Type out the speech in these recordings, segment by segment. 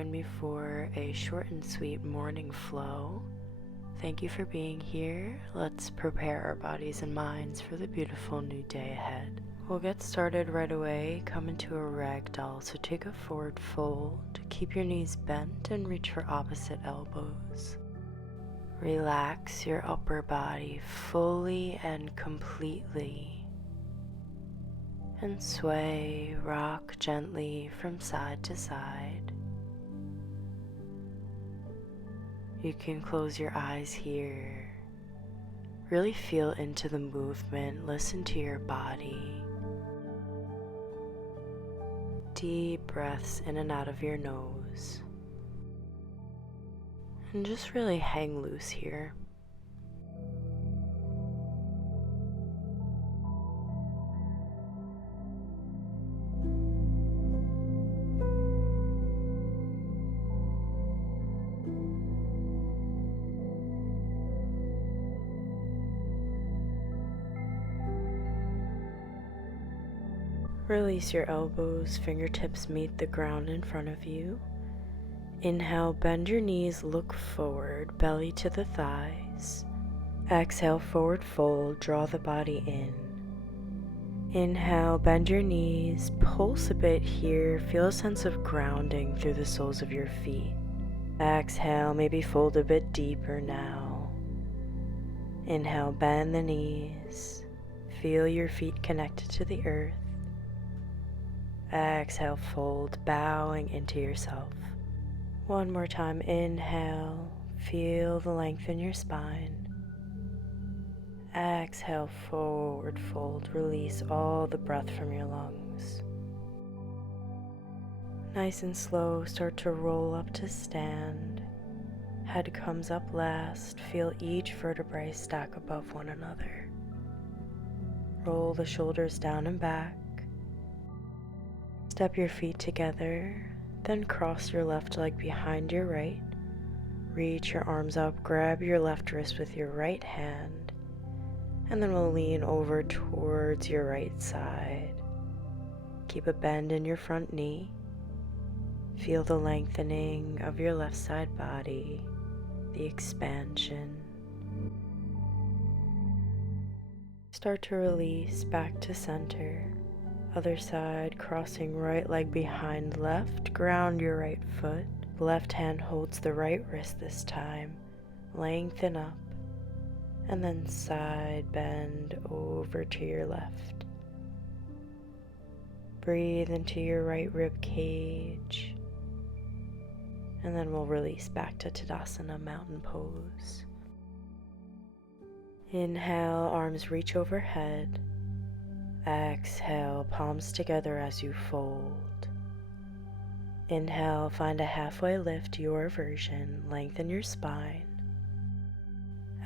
join me for a short and sweet morning flow. Thank you for being here. Let's prepare our bodies and minds for the beautiful new day ahead. We'll get started right away. Come into a ragdoll, so take a forward fold. Keep your knees bent and reach for opposite elbows. Relax your upper body fully and completely. And sway, rock gently from side to side. You can close your eyes here. Really feel into the movement. Listen to your body. Deep breaths in and out of your nose. And just really hang loose here. Release your elbows, fingertips meet the ground in front of you. Inhale, bend your knees, look forward, belly to the thighs. Exhale, forward fold, draw the body in. Inhale, bend your knees, pulse a bit here, feel a sense of grounding through the soles of your feet. Exhale, maybe fold a bit deeper now. Inhale, bend the knees, feel your feet connected to the earth. Exhale, fold, bowing into yourself. One more time, inhale, feel the length in your spine. Exhale, forward fold, release all the breath from your lungs. Nice and slow, start to roll up to stand. Head comes up last, feel each vertebrae stack above one another. Roll the shoulders down and back. Step your feet together, then cross your left leg behind your right. Reach your arms up, grab your left wrist with your right hand, and then we'll lean over towards your right side. Keep a bend in your front knee. Feel the lengthening of your left side body, the expansion. Start to release back to center. Other side, crossing right leg behind left, ground your right foot. Left hand holds the right wrist this time. Lengthen up, and then side bend over to your left. Breathe into your right rib cage, and then we'll release back to Tadasana, mountain pose. Inhale, arms reach overhead. Exhale, palms together as you fold. Inhale, find a halfway lift, your version. Lengthen your spine.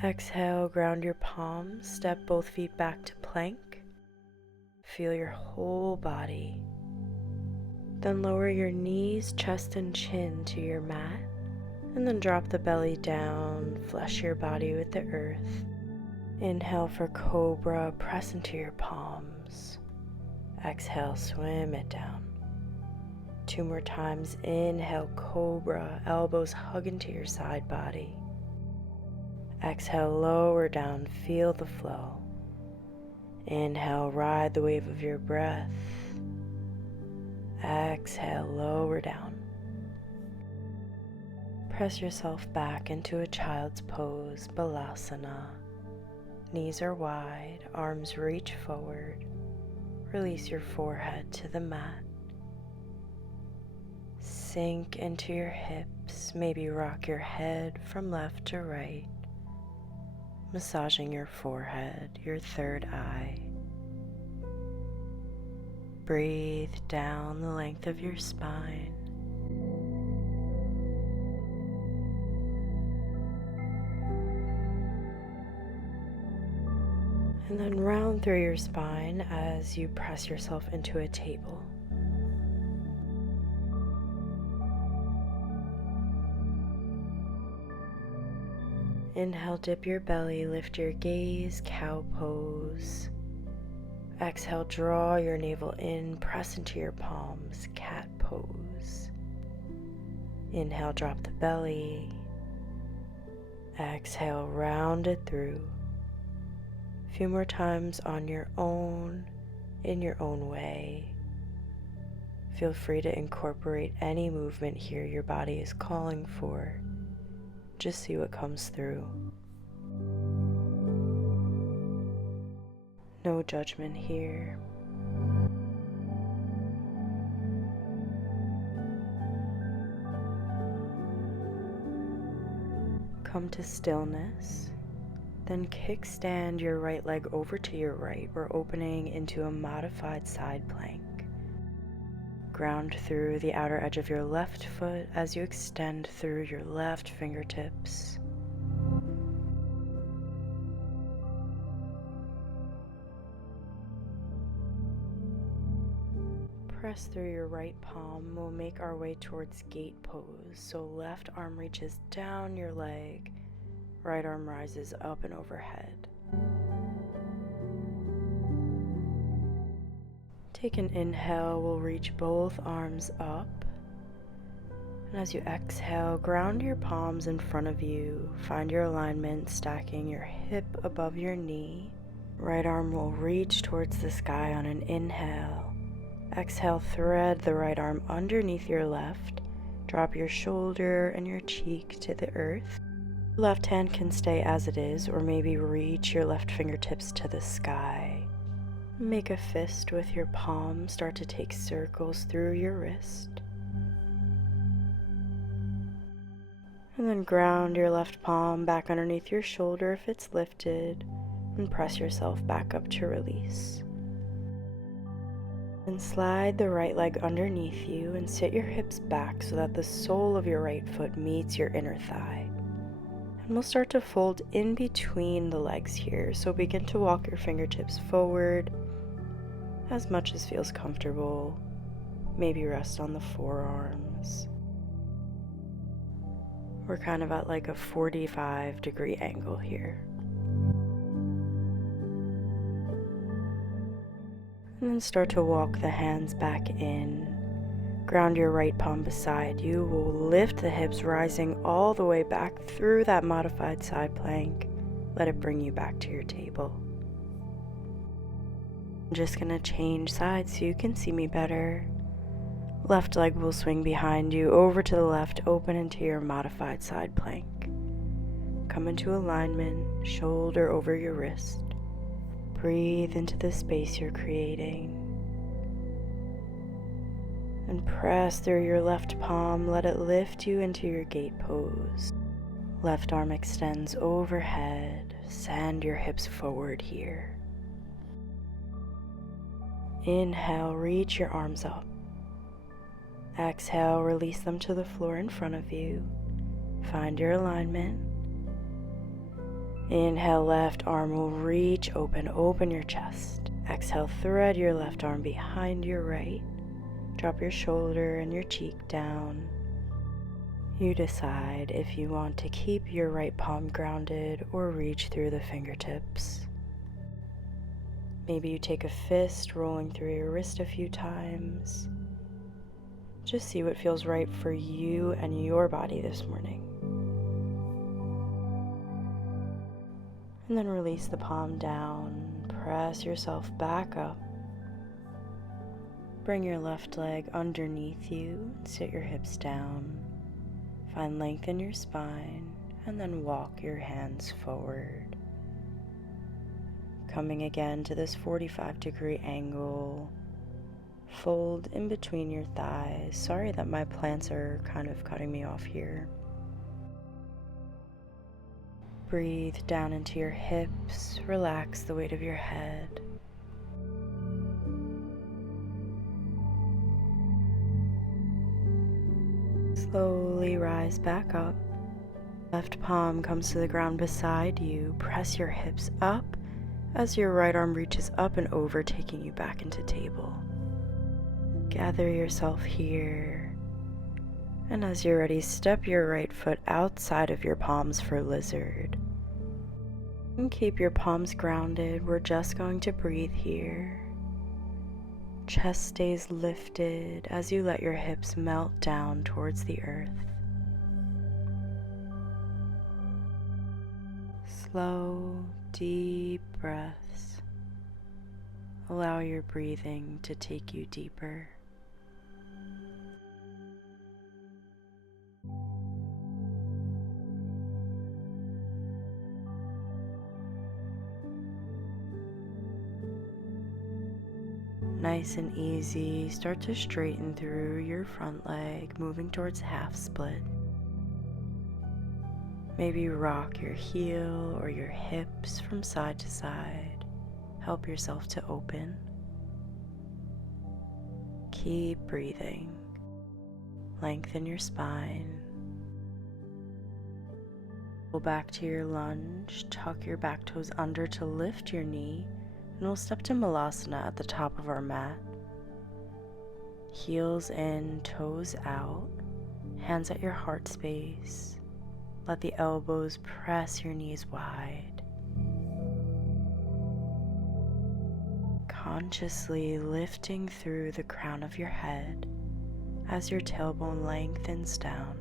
Exhale, ground your palms, step both feet back to plank. Feel your whole body. Then lower your knees, chest, and chin to your mat. And then drop the belly down, flush your body with the earth. Inhale for cobra, press into your palms. Exhale, swim it down. 2 more times. Inhale, cobra, elbows hug into your side body. Exhale, lower down, feel the flow. Inhale, ride the wave of your breath. Exhale, lower down. Press yourself back into a child's pose, balasana. Knees are wide, arms reach forward. Release your forehead to the mat. Sink into your hips, maybe rock your head from left to right, massaging your forehead, your third eye. Breathe down the length of your spine. And then round through your spine as you press yourself into a table. Inhale, dip your belly, lift your gaze, cow pose. Exhale, draw your navel in, press into your palms, cat pose. Inhale, drop the belly. Exhale, round it through. A few more times on your own, in your own way. Feel free to incorporate any movement here your body is calling for. Just see what comes through. No judgment here. Come to stillness. Then kickstand your right leg over to your right. We're opening into a modified side plank. Ground through the outer edge of your left foot as you extend through your left fingertips. Press through your right palm. We'll make our way towards gate pose. So left arm reaches down your leg. Right arm rises up and overhead. Take an inhale, we'll reach both arms up. And as you exhale, ground your palms in front of you. Find your alignment, stacking your hip above your knee. Right arm will reach towards the sky on an inhale. Exhale, thread the right arm underneath your left. Drop your shoulder and your cheek to the earth. Left hand can stay as it is, or maybe reach your left fingertips to the sky. Make a fist with your palm. Start to take circles through your wrist. And then ground your left palm back underneath your shoulder if it's lifted, and press yourself back up to release. Then slide the right leg underneath you and sit your hips back so that the sole of your right foot meets your inner thigh. And we'll start to fold in between the legs here. So begin to walk your fingertips forward as much as feels comfortable. Maybe rest on the forearms. We're kind of at like a 45-degree angle here. And then start to walk the hands back in. Ground your right palm beside you. We'll lift the hips, rising all the way back through that modified side plank. Let it bring you back to your table. I'm just going to change sides so you can see me better. Left leg will swing behind you, over to the left, open into your modified side plank. Come into alignment, shoulder over your wrist. Breathe into the space you're creating. And press through your left palm, let it lift you into your gate pose. Left arm extends overhead, send your hips forward here. Inhale, reach your arms up. Exhale, release them to the floor in front of you. Find your alignment. Inhale, left arm will reach open, open your chest. Exhale, thread your left arm behind your right. Drop your shoulder and your cheek down. You decide if you want to keep your right palm grounded or reach through the fingertips. Maybe you take a fist, rolling through your wrist a few times. Just see what feels right for you and your body this morning. And then release the palm down. Press yourself back up. Bring your left leg underneath you, sit your hips down, find length in your spine, and then walk your hands forward. Coming again to this 45-degree angle, fold in between your thighs. Sorry that my plants are kind of cutting me off here. Breathe down into your hips, relax the weight of your head. Slowly rise back up. Left palm comes to the ground beside you. Press your hips up as your right arm reaches up and over, taking you back into table. Gather yourself here. And as you're ready, step your right foot outside of your palms for lizard. And keep your palms grounded. We're just going to breathe here. Chest stays lifted as you let your hips melt down towards the earth. Slow, deep breaths. Allow your breathing to take you deeper. Nice and easy, start to straighten through your front leg, moving towards half split. Maybe rock your heel or your hips from side to side. Help yourself to open. Keep breathing. Lengthen your spine. Go back to your lunge, tuck your back toes under to lift your knee, and we'll step to Malasana at the top of our mat. Heels in, toes out, hands at your heart space. Let the elbows press your knees wide. Consciously lifting through the crown of your head as your tailbone lengthens down.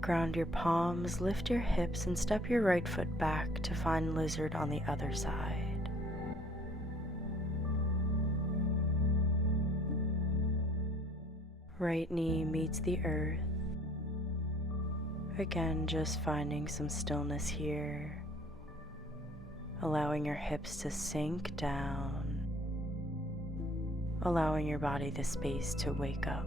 Ground your palms, lift your hips, and step your right foot back to find lizard on the other side. Right knee meets the earth. Again, just finding some stillness here, allowing your hips to sink down, allowing your body the space to wake up.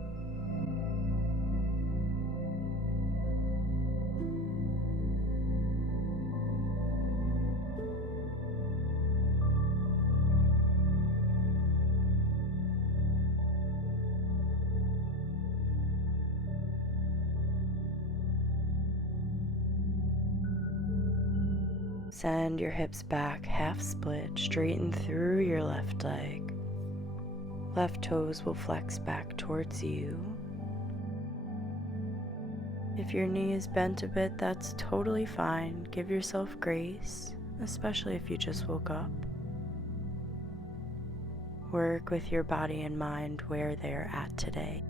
Send your hips back, half split, straighten through your left leg. Left toes will flex back towards you. If your knee is bent a bit, that's totally fine. Give yourself grace, especially if you just woke up. Work with your body and mind where they're at today.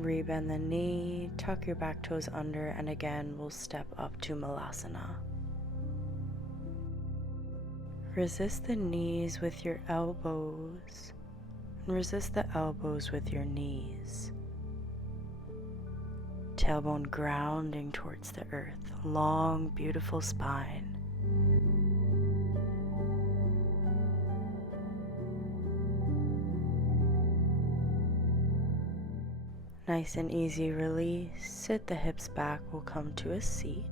Rebend the knee, tuck your back toes under, and again we'll step up to Malasana. Resist the knees with your elbows, and resist the elbows with your knees. Tailbone grounding towards the earth, long, beautiful spine. Nice and easy release. Sit the hips back, we'll come to a seat.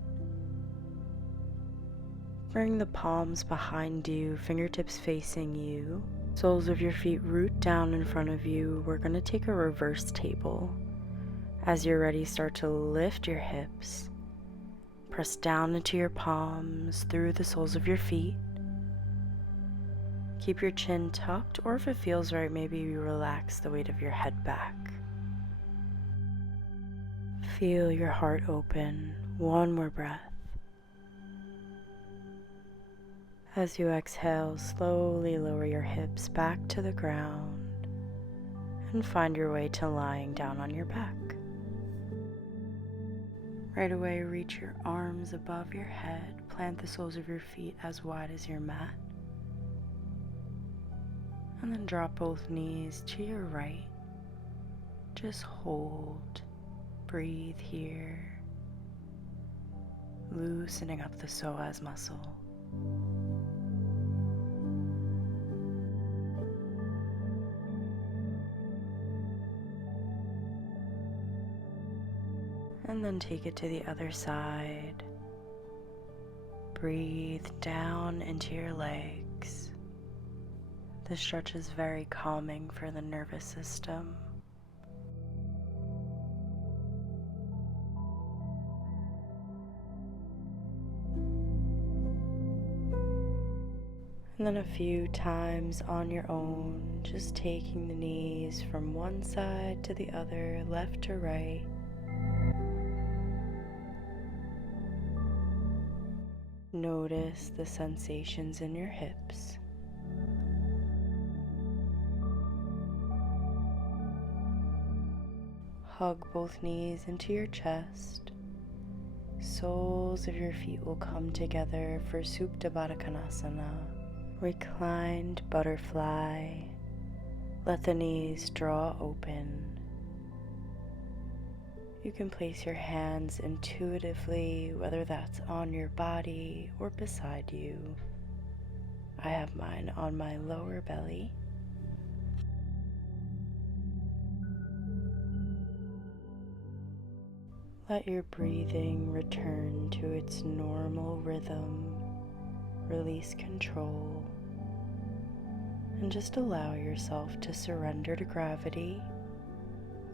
Bring the palms behind you, fingertips facing you. Soles of your feet root down in front of you. We're going to take a reverse table. As you're ready, start to lift your hips. Press down into your palms through the soles of your feet. Keep your chin tucked, or if it feels right, maybe you relax the weight of your head back. Feel your heart open. One more breath. As you exhale, slowly lower your hips back to the ground and find your way to lying down on your back. Right away, reach your arms above your head. Plant the soles of your feet as wide as your mat. And then drop both knees to your right. Just hold. Breathe here, loosening up the psoas muscle. And then take it to the other side. Breathe down into your legs. This stretch is very calming for the nervous system. And then a few times on your own, just taking the knees from one side to the other, left to right. Notice the sensations in your hips. Hug both knees into your chest. Soles of your feet will come together for Supta Baddha Konasana, reclined butterfly. Let the knees draw open. You can place your hands intuitively, whether that's on your body or beside you. I have mine on my lower belly. Let your breathing return to its normal rhythm. Release control and just allow yourself to surrender to gravity.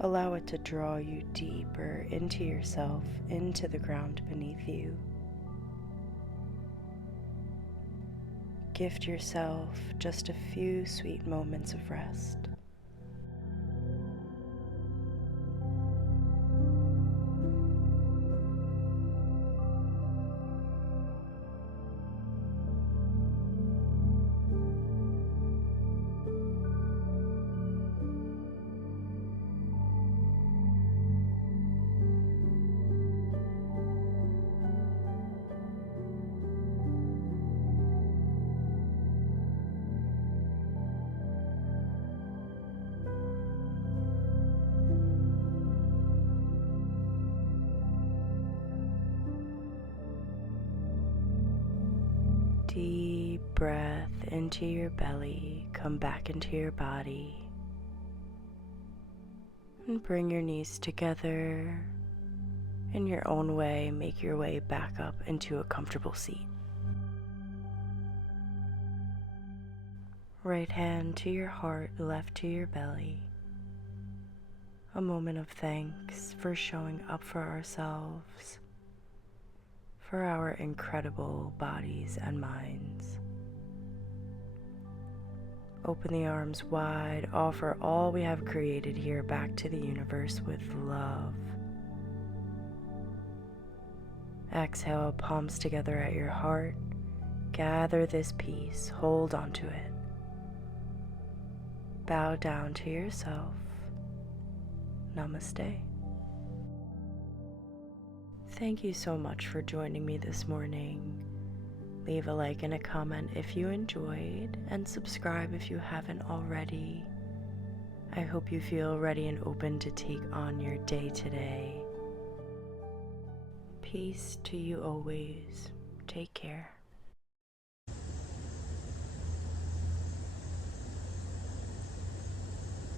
Allow it to draw you deeper into yourself, into the ground beneath you. Gift yourself just a few sweet moments of rest. Deep breath into your belly, come back into your body, and bring your knees together. In your own way, make your way back up into a comfortable seat. Right hand to your heart, left to your belly. A moment of thanks for showing up for ourselves, for our incredible bodies and minds. Open the arms wide, offer all we have created here back to the universe with love. Exhale, palms together at your heart. Gather this peace, hold onto it. Bow down to yourself. Namaste. Thank you so much for joining me this morning. Leave a like and a comment if you enjoyed, and subscribe if you haven't already. I hope you feel ready and open to take on your day today. Peace to you always. Take care.